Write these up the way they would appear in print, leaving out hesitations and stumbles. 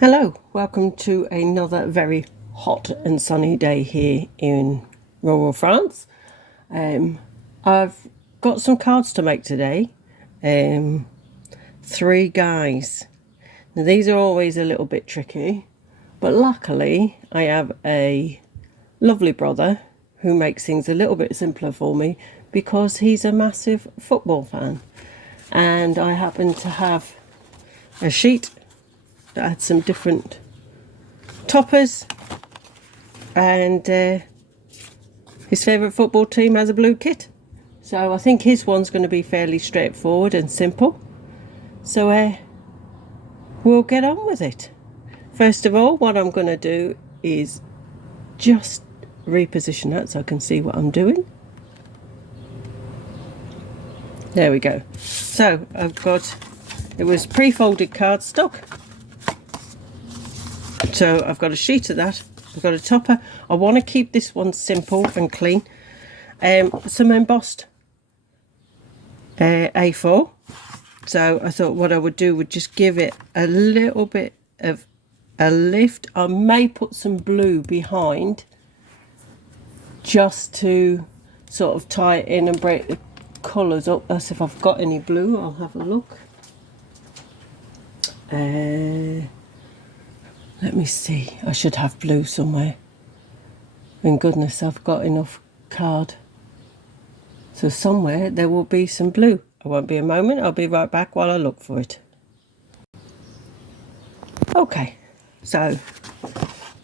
Hello, welcome to another very hot and sunny day here in rural France. I've got some cards to make today. 3 guys. Now, these are always a little bit tricky, but luckily I have a lovely brother who makes things a little bit simpler for me because he's a massive football fan. And I happen to have a sheet that had some different toppers, and his favourite football team has a blue kit, so I think his one's going to be fairly straightforward and simple. So we'll get on with it. First of all, what I'm going to do is just reposition that so I can see what I'm doing. There we go. So it was pre-folded cardstock. So I've got a sheet of that, I've got a topper. I want to keep this one simple and clean. Some embossed A4. So I thought what I would do would just give it a little bit of a lift. I may put some blue behind just to sort of tie it in and break the colours up. As if I've got any blue, I'll have a look. Let me see, I should have blue somewhere. And goodness, I've got enough card. So somewhere there will be some blue. I won't be a moment, I'll be right back while I look for it. Okay, so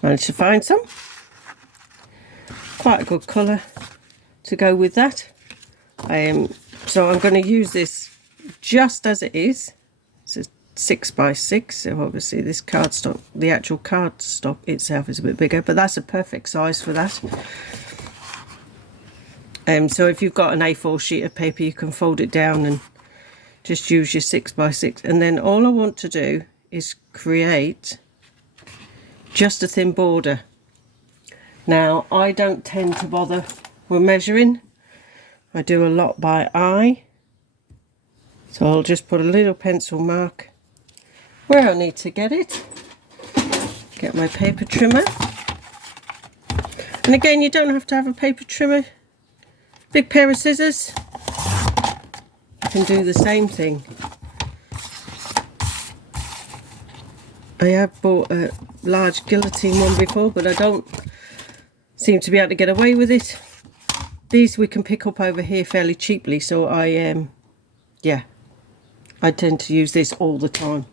managed to find some. Quite a good colour to go with that. So I'm going to use this just as it is. It's a 6x6, so obviously this cardstock, the actual cardstock itself is a bit bigger, but that's a perfect size for that. So if you've got an A4 sheet of paper, you can fold it down and just use your 6x6. And then all I want to do is create just a thin border. Now, I don't tend to bother with measuring. I do a lot by eye. So I'll just put a little pencil mark where I need to get it. Get my paper trimmer. And again, you don't have to have a paper trimmer. Big pair of scissors. You can do the same thing. I have bought a large guillotine one before, but I don't seem to be able to get away with it. These we can pick up over here fairly cheaply, so I tend to use this all the time.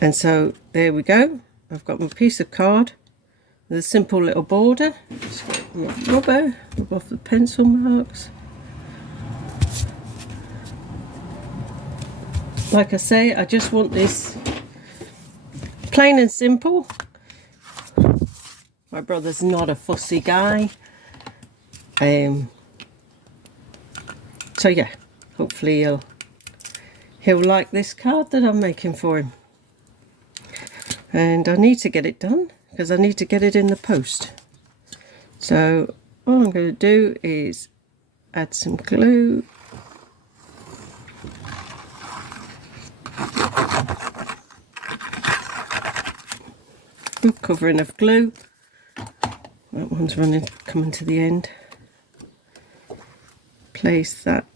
And so there we go. I've got my piece of card with a simple little border. Just get my rubber, rub off the pencil marks. Like I say, I just want this plain and simple. My brother's not a fussy guy. So yeah, hopefully he'll like this card that I'm making for him. And I need to get it done because I need to get it in the post. So all I'm going to do is add some glue. Good covering of glue. That one's coming to the end. Place that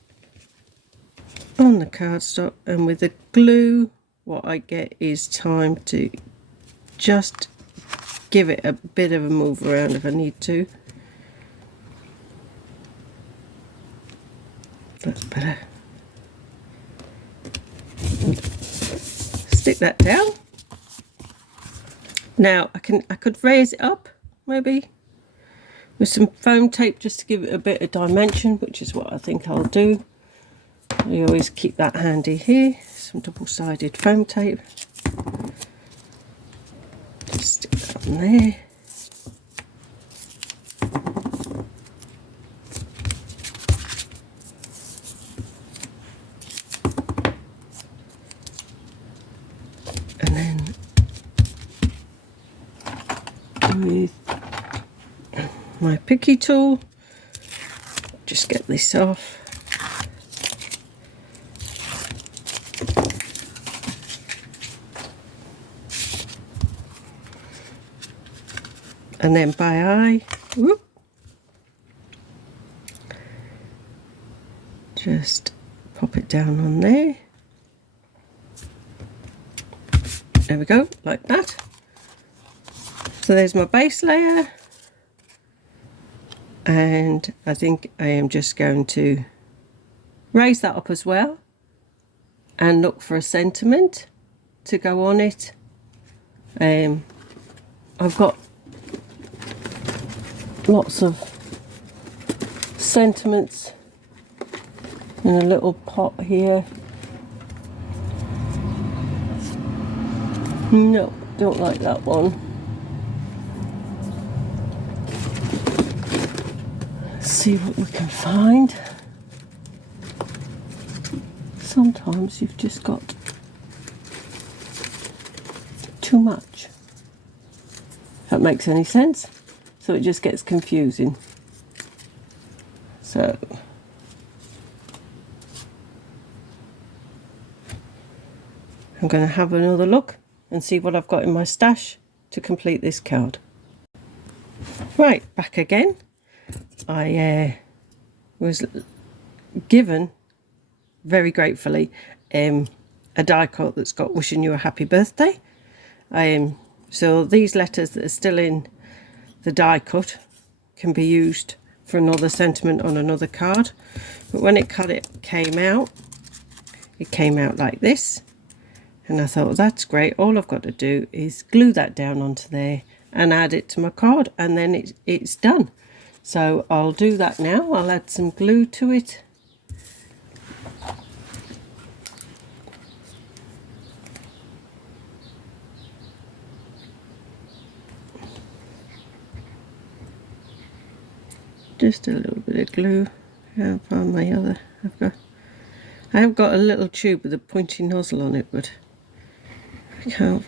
on the cardstock, and with the glue what I get is time to just give it a bit of a move around if I need to. That's better. Stick that down. Now I could raise it up maybe with some foam tape just to give it a bit of dimension, which is what I think I'll do. You always keep that handy here. Some double-sided foam tape. Just stick that on there. And then with my picky tool, just get this off. and then by eye, whoop, just pop it down on there. There we go, like that. So there's my base layer, and I think I am just going to raise that up as well and look for a sentiment to go on it. I've got lots of sentiments in a little pot here. No, don't like that one. Let's see what we can find. Sometimes you've just got too much, if that makes any sense. So it just gets confusing. So I'm going to have another look and see what I've got in my stash to complete this card. Right, back again. I was given, very gratefully, a die cut that's got wishing you a happy birthday. So these letters that are still in the die cut can be used for another sentiment on another card. But when it came out like this. And I thought, well, that's great. All I've got to do is glue that down onto there and add it to my card, and then it's done. So I'll do that now. I'll add some glue to it. Just a little bit of glue. I can't find my other. I have got a little tube with a pointy nozzle on it, but I can't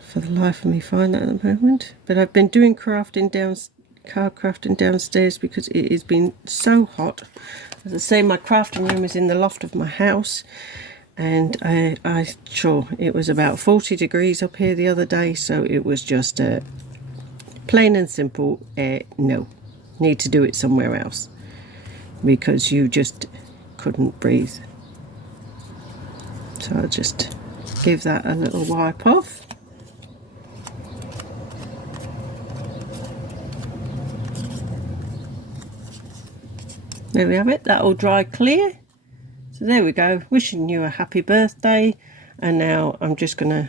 for the life of me find that at the moment. But I've been doing card crafting downstairs because it has been so hot. As I say, my crafting room is in the loft of my house, and I sure it was about 40 degrees up here the other day, so it was just plain and simple, no, need to do it somewhere else, because you just couldn't breathe. So I'll just give that a little wipe off. There we have it, that'll dry clear. So there we go, wishing you a happy birthday. And now I'm just going to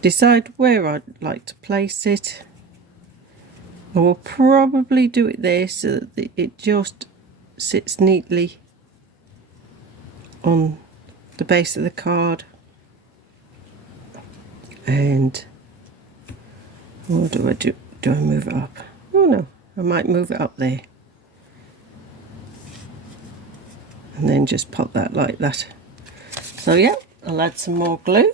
decide where I'd like to place it. I will probably do it there so that it just sits neatly on the base of the card. And what do I do? Do I move it up? Oh no, I might move it up there. And then just pop that like that. So yeah, I'll add some more glue.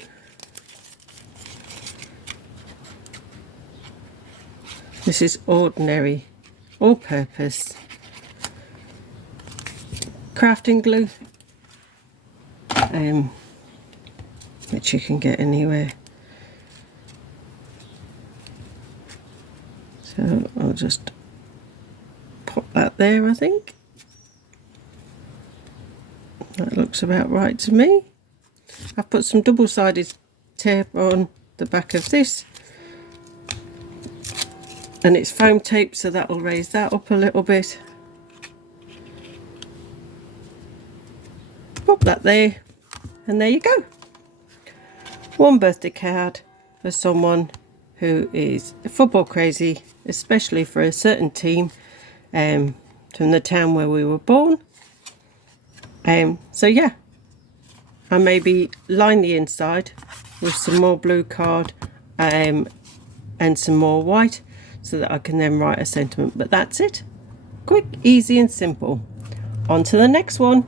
This is ordinary, all-purpose crafting glue, which you can get anywhere. So I'll just pop that there, I think. That looks about right to me. I've put some double-sided tape on the back of this, and it's foam tape, so that will raise that up a little bit. Pop that there, and there you go. One birthday card for someone who is football crazy, especially for a certain team from the town where we were born. So yeah, I maybe line the inside with some more blue card and some more white, so that I can then write a sentiment. But that's it. Quick, easy and simple. On to the next one.